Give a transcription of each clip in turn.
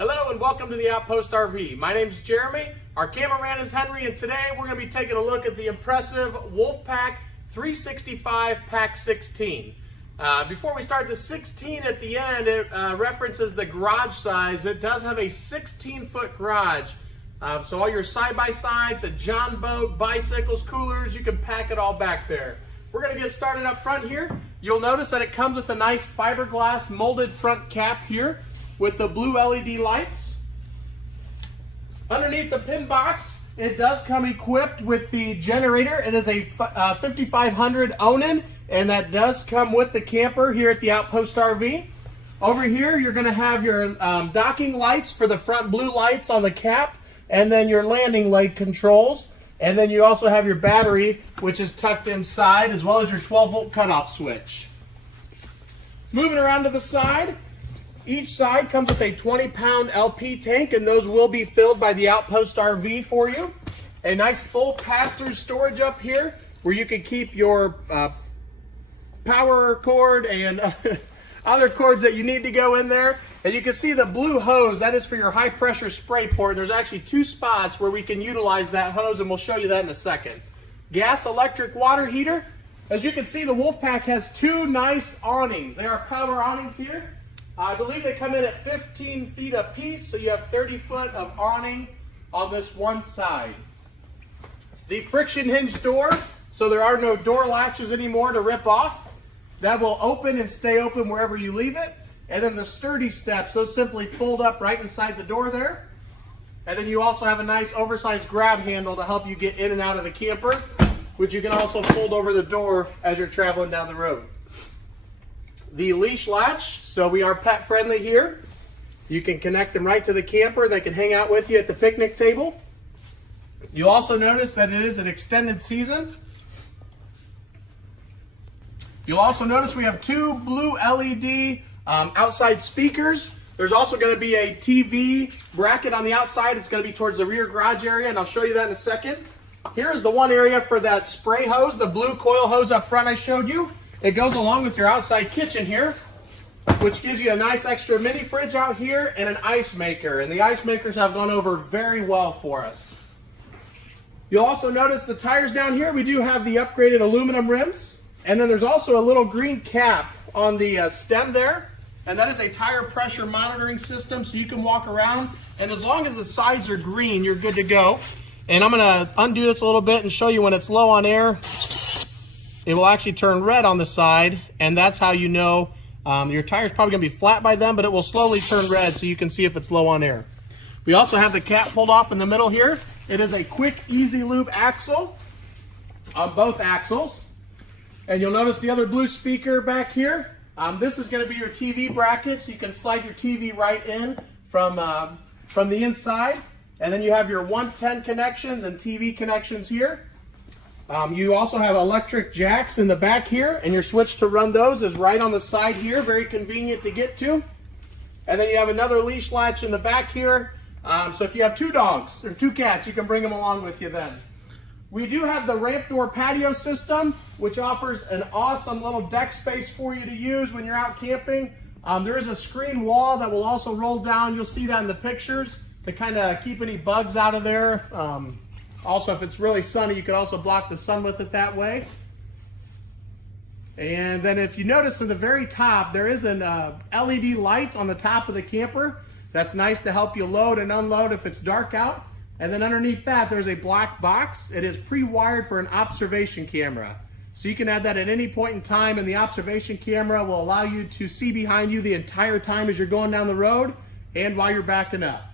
Hello and welcome to the Outpost RV. My name is Jeremy, our cameraman is Henry, and today we're going to be taking a look at the impressive Wolfpack 365Pack16. Before we start, the 16 at the end, it references the garage size. It does have a 16-foot garage. So all your side-by-sides, a John boat, bicycles, coolers, you can pack it all back there. We're going to get started up front here. You'll notice that it comes with a nice fiberglass molded front cap here with the blue LED lights. Underneath the pin box, it does come equipped with the generator. It is a 5500 Onan, and that does come with the camper here at the Outpost RV. Over here, you're going to have your docking lights for the front blue lights on the cap, and then your landing leg controls. And then you also have your battery, which is tucked inside, as well as your 12-volt cutoff switch. Moving around to the side, each side comes with a 20-pound LP tank, and those will be filled by the Outpost RV for you. A nice full pass-through storage up here where you can keep your power cord and other cords that you need to go in there. And you can see the blue hose, that is for your high-pressure spray port. There's actually two spots where we can utilize that hose, and we'll show you that in a second. Gas electric water heater. As you can see, the Wolfpack has two nice awnings. They are power awnings here. I believe they come in at 15 feet a piece, so you have 30 foot of awning on this one side. The friction hinge door, so there are no door latches anymore to rip off. That will open and stay open wherever you leave it. And then the sturdy steps, those simply fold up right inside the door there. And then you also have a nice oversized grab handle to help you get in and out of the camper, which you can also fold over the door as you're traveling down the road. The leash latch, so we are pet friendly here. You can connect them right to the camper. They can hang out with you at the picnic table. You'll also notice that it is an extended season. You'll also notice we have two blue LED outside speakers. There's also going to be a TV bracket on the outside. It's going to be towards the rear garage area, and I'll show you that in a second. Here is the one area for that spray hose, the blue coil hose up front I showed you. It goes along with your outside kitchen here, which gives you a nice extra mini fridge out here and an ice maker. And the ice makers have gone over very well for us. You'll also notice the tires down here. We do have the upgraded aluminum rims. And then there's also a little green cap on the stem there. And that is a tire pressure monitoring system, so you can walk around. And as long as the sides are green, you're good to go. And I'm going to undo this a little bit and show you when it's low on air. It will actually turn red on the side, and that's how you know your tire's probably going to be flat by then, but it will slowly turn red so you can see if it's low on air. We also have the cap pulled off in the middle here. It is a quick, easy lube axle on both axles. And you'll notice the other blue speaker back here. This is going to be your TV bracket, so you can slide your TV right in from the inside. And then you have your 110 connections and TV connections here. You also have electric jacks in the back here, and your switch to run those is right on the side here, very convenient to get to. And then you have another leash latch in the back here. So if you have two dogs or two cats, you can bring them along with you then. We do have the ramp door patio system, which offers an awesome little deck space for you to use when you're out camping. There is a screen wall that will also roll down. You'll see that in the pictures to kind of keep any bugs out of there. Also, if it's really sunny, you can also block the sun with it that way. And then if you notice in the very top, there is an LED light on the top of the camper. That's nice to help you load and unload if it's dark out. And then underneath that, there's a black box. It is pre-wired for an observation camera. So you can add that at any point in time, and the observation camera will allow you to see behind you the entire time as you're going down the road and while you're backing up.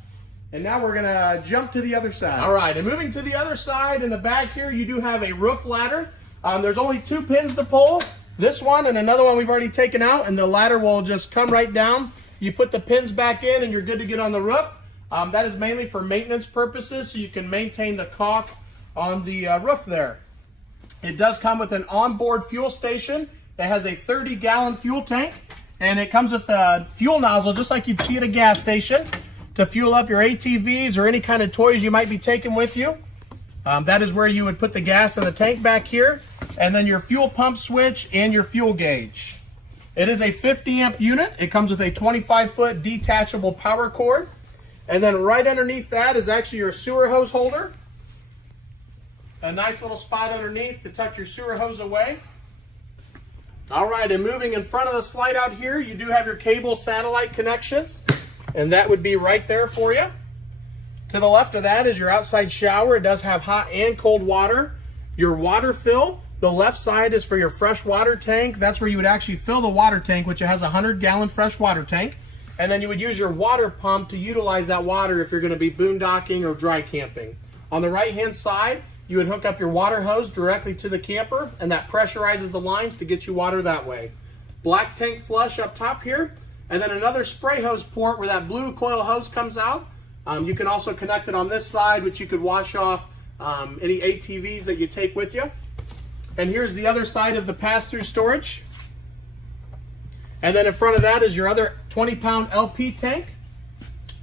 And now we're gonna jump to the other side. All right, and moving to the other side, in the back here, you do have a roof ladder. There's only two pins to pull. This one and another one we've already taken out, and the ladder will just come right down. You put the pins back in and you're good to get on the roof. That is mainly for maintenance purposes, so you can maintain the caulk on the roof there. It does come with an onboard fuel station that has a 30-gallon fuel tank, and it comes with a fuel nozzle just like you'd see at a gas station to fuel up your ATVs or any kind of toys you might be taking with you. That is where you would put the gas in the tank back here, and then your fuel pump switch and your fuel gauge. It is a 50 amp unit. It comes with a 25-foot detachable power cord. And then right underneath that is actually your sewer hose holder. A nice little spot underneath to tuck your sewer hose away. All right, and moving in front of the slide out here, you do have your cable satellite connections, and that would be right there for you. To the left of that is your outside shower. It does have hot and cold water. Your water fill, the left side is for your fresh water tank. That's where you would actually fill the water tank, which has a 100-gallon fresh water tank. And then you would use your water pump to utilize that water if you're going to be boondocking or dry camping. On the right-hand side, you would hook up your water hose directly to the camper, and that pressurizes the lines to get you water that way. Black tank flush up top here, and then another spray hose port where that blue coil hose comes out. You can also connect it on this side, which you could wash off any ATVs that you take with you. And here's the other side of the pass-through storage. And then in front of that is your other 20-pound LP tank.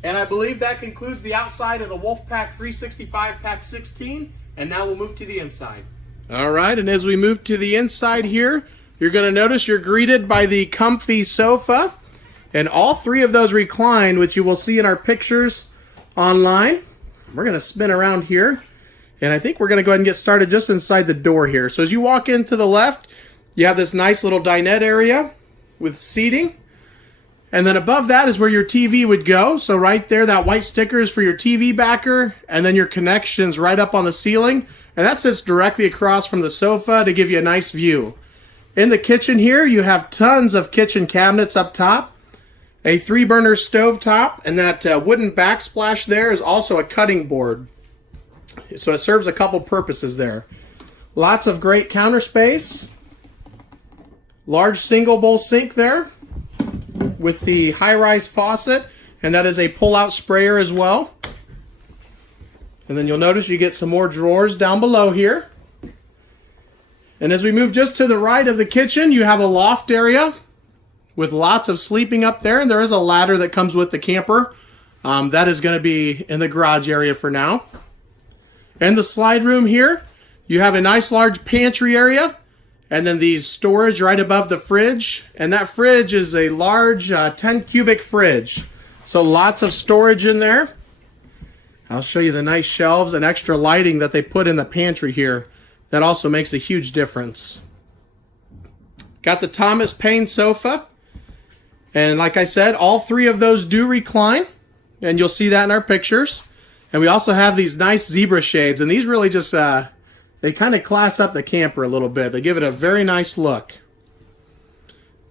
And I believe that concludes the outside of the Wolfpack 365Pack16. And now we'll move to the inside. All right, and as we move to the inside here, you're going to notice you're greeted by the comfy sofa. And all three of those recline, which you will see in our pictures online. We're going to spin around here. And I think we're going to go ahead and get started just inside the door here. So as you walk in to the left, you have this nice little dinette area with seating. And then above that is where your TV would go. So right there, that white sticker is for your TV backer, and then your connections right up on the ceiling. And that sits directly across from the sofa to give you a nice view. In the kitchen here, you have tons of kitchen cabinets up top, a 3-burner stove top, and that wooden backsplash there is also a cutting board. So it serves a couple purposes there. Lots of great counter space. Large single bowl sink there with the high-rise faucet, and that is a pull-out sprayer as well. And then you'll notice you get some more drawers down below here. And as we move just to the right of the kitchen, you have a loft area with lots of sleeping up there, and there is a ladder that comes with the camper. That is going to be in the garage area for now. In the slide room here, you have a nice large pantry area, and then these storage right above the fridge. And that fridge is a large 10 cubic fridge. So lots of storage in there. I'll show you the nice shelves and extra lighting that they put in the pantry here. That also makes a huge difference. Got the Thomas Paine sofa. And like I said, all three of those do recline. And you'll see that in our pictures. And we also have these nice zebra shades. And these really just, they kind of class up the camper a little bit. They give it a very nice look.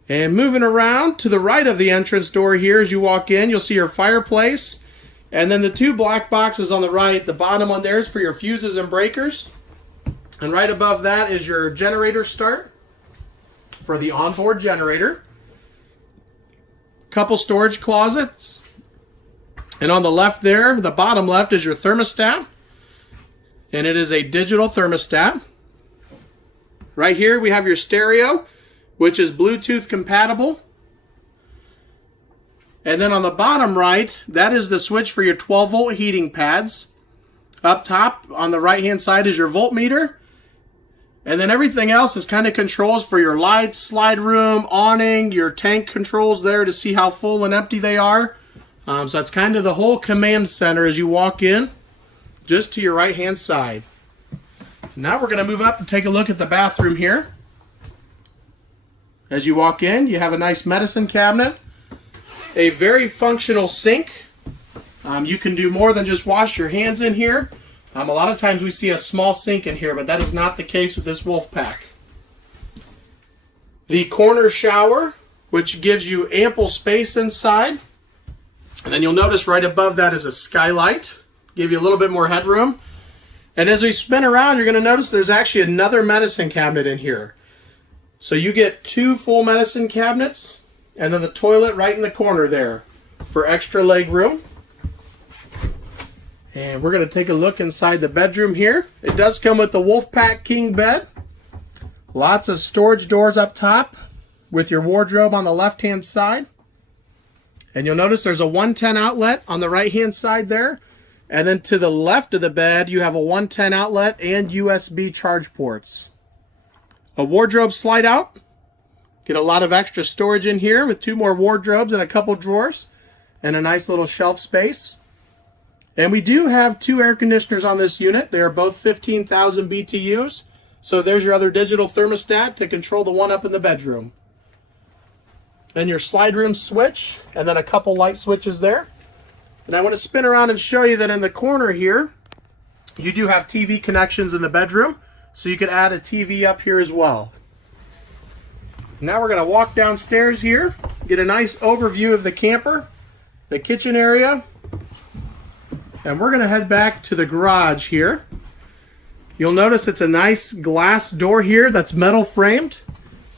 And moving around to the right of the entrance door here as you walk in, you'll see your fireplace. And then the two black boxes on the right, the bottom one there is for your fuses and breakers. And right above that is your generator start for the onboard generator. Couple storage closets. And on the left there, the bottom left, is your thermostat. And it is a digital thermostat. Right here we have your stereo, which is Bluetooth compatible. And then on the bottom right, that is the switch for your 12-volt heating pads. Up top on the right-hand side is your voltmeter. And then everything else is kind of controls for your lights, slide room, awning, your tank controls there to see how full and empty they are. So that's kind of the whole command center as you walk in, just to your right-hand side. Now we're going to move up and take a look at the bathroom here. As you walk in, you have a nice medicine cabinet, a very functional sink. You can do more than just wash your hands in here. A lot of times we see a small sink in here, but that is not the case with this Wolfpack. The corner shower, which gives you ample space inside. And then you'll notice right above that is a skylight, give you a little bit more headroom. And as we spin around, you're going to notice there's actually another medicine cabinet in here. So you get two full medicine cabinets, and then the toilet right in the corner there for extra leg room. And we're going to take a look inside the bedroom here. It does come with the Wolfpack king bed. Lots of storage doors up top with your wardrobe on the left-hand side. And you'll notice there's a 110 outlet on the right-hand side there. And then to the left of the bed, you have a 110 outlet and USB charge ports. A wardrobe slide out. Get a lot of extra storage in here with two more wardrobes and a couple drawers. And a nice little shelf space. And we do have 2 air conditioners on this unit. They are both 15,000 BTUs. So there's your other digital thermostat to control the one up in the bedroom. And your slide room switch, and then a couple light switches there. And I want to spin around and show you that in the corner here, you do have TV connections in the bedroom. So you could add a TV up here as well. Now we're going to walk downstairs here, get a nice overview of the camper, the kitchen area. And we're going to head back to the garage here. You'll notice it's a nice glass door here that's metal framed,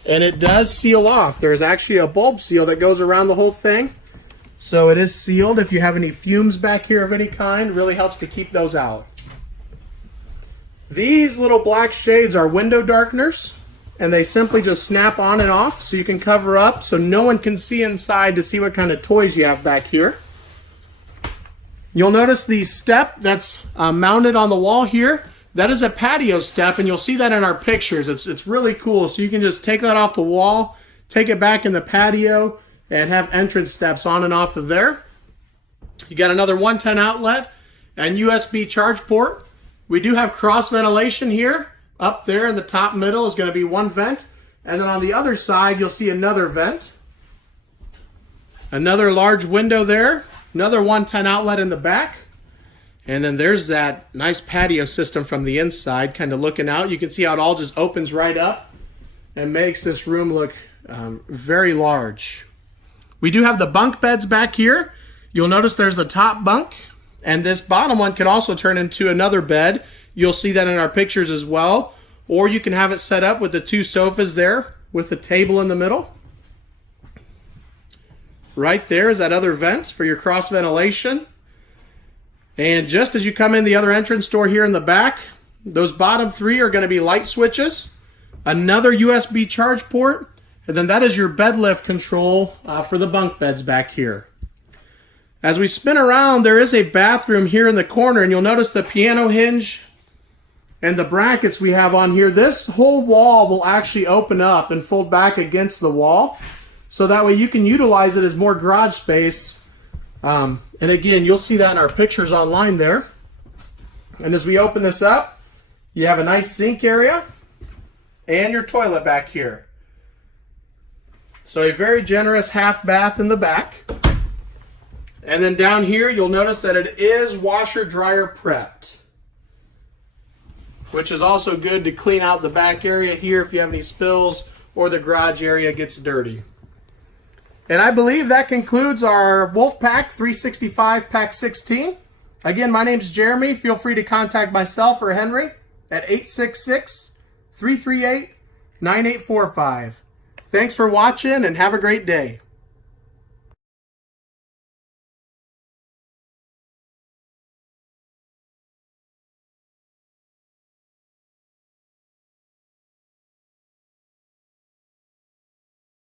and it does seal off. There's actually a bulb seal that goes around the whole thing. So it is sealed. If you have any fumes back here of any kind, really helps to keep those out. These little black shades are window darkeners, and they simply just snap on and off so you can cover up so no one can see inside to see what kind of toys you have back here. You'll notice the step that's mounted on the wall here. That is a patio step, and you'll see that in our pictures. It's really cool. So you can just take that off the wall, take it back in the patio, and have entrance steps on and off of there. You got another 110 outlet and USB charge port. We do have cross ventilation here. Up there in the top middle is going to be one vent, and then on the other side you'll see another vent. Another large window there. Another 110 outlet in the back. And then there's that nice patio system from the inside, kind of looking out. You can see how it all just opens right up and makes this room look very large. We do have the bunk beds back here. You'll notice there's the top bunk, and this bottom one can also turn into another bed. You'll see that in our pictures as well. Or you can have it set up with the 2 sofas there with the table in the middle. Right there is that other vent for your cross ventilation. And just as you come in the other entrance door here in the back, those bottom 3 are going to be light switches, another USB charge port, and then that is your bed lift control for the bunk beds back here. As we spin around, there is a bathroom here in the corner, and you'll notice the piano hinge and the brackets we have on here. This whole wall will actually open up and fold back against the wall. So that way you can utilize it as more garage space. And again, you'll see that in our pictures online there. And as we open this up, you have a nice sink area and your toilet back here. So a very generous half bath in the back. And then down here, you'll notice that it is washer dryer prepped, which is also good to clean out the back area here if you have any spills or the garage area gets dirty. And I believe that concludes our Wolfpack 365Pack16. Again, my name's Jeremy. Feel free to contact myself or Henry at 866-338-9845. Thanks for watching and have a great day.